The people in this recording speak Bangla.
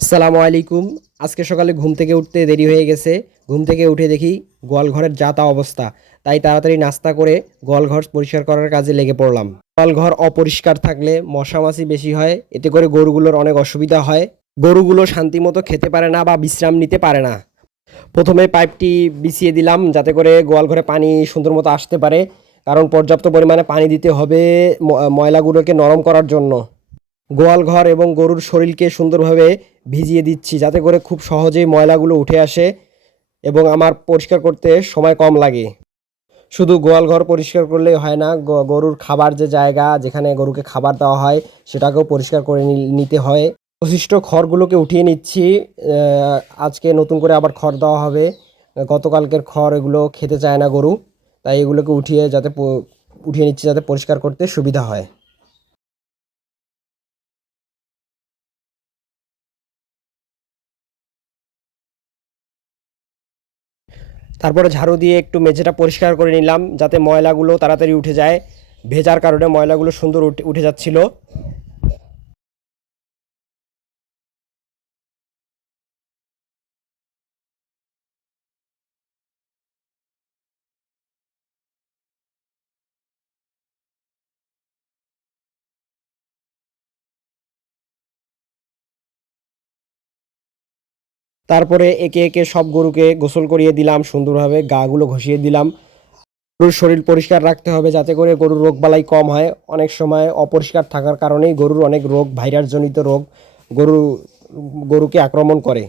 সালামু আলাইকুম। আজকে সকালে ঘুম থেকে উঠতে দেরি হয়ে গেছে। ঘুম থেকে উঠে দেখি গোয়ালঘরের যা তা অবস্থা। তাই তাড়াতাড়ি নাস্তা করে গোয়ালঘর পরিষ্কার করার কাজে লেগে পড়লাম। গোয়ালঘর অপরিষ্কার থাকলে মশামাছি বেশি হয়, এতে করে গরুগুলোর অনেক অসুবিধা হয়। গরুগুলো শান্তিমতো খেতে পারে না বা বিশ্রাম নিতে পারে না। প্রথমে পাইপটি বিছিয়ে দিলাম যাতে করে গোয়ালঘরে পানি সুন্দর মতো আসতে পারে। কারণ পর্যাপ্ত পরিমাণে পানি দিতে হবে ময়লাগুলোকে নরম করার জন্য। গোয়াল ঘর এবং গরুর শরীরকে সুন্দরভাবে ভিজিয়ে দিচ্ছি, যাতে করে খুব সহজেই ময়লাগুলো উঠে আসে এবং আমার পরিষ্কার করতে সময় কম লাগে। শুধু গোয়াল ঘর পরিষ্কার করলেই হয় না গরুর খাবার যে জায়গা যেখানে গরুকে খাবার দেওয়া হয় সেটাকেও পরিষ্কার করে নিতে হয়। অবশিষ্ট খড়গুলোকে উঠিয়ে নিচ্ছি আজকে নতুন করে আবার খড় দেওয়া হবে। গতকালকের খড় এগুলো খেতে চায় না গরু, তাই এগুলোকে উঠিয়ে যাতে উঠিয়ে নিচ্ছি যাতে পরিষ্কার করতে সুবিধা হয়। তারপরে ঝাড়ু দিয়ে একটু মেঝেটা পরিষ্কার করে নিলাম, যাতে ময়লাগুলো তাড়াতাড়ি উঠে যায়। ভেজার কারণে ময়লাগুলো সুন্দর উঠে যাচ্ছিল। তারপরে একে একে সব গরুকে গোসল করিয়ে দিলাম, সুন্দরভাবে গাগুলো ঘষিয়ে দিলাম। গরুর শরীর পরিষ্কার রাখতে হবে যাতে করে গরুর রোগবালাই কম হয়। অনেক সময় অপরিষ্কার থাকার কারণেই গরুর অনেক রোগ, ভাইরাসজনিত রোগ গরু, গরুকে আক্রমণ করে।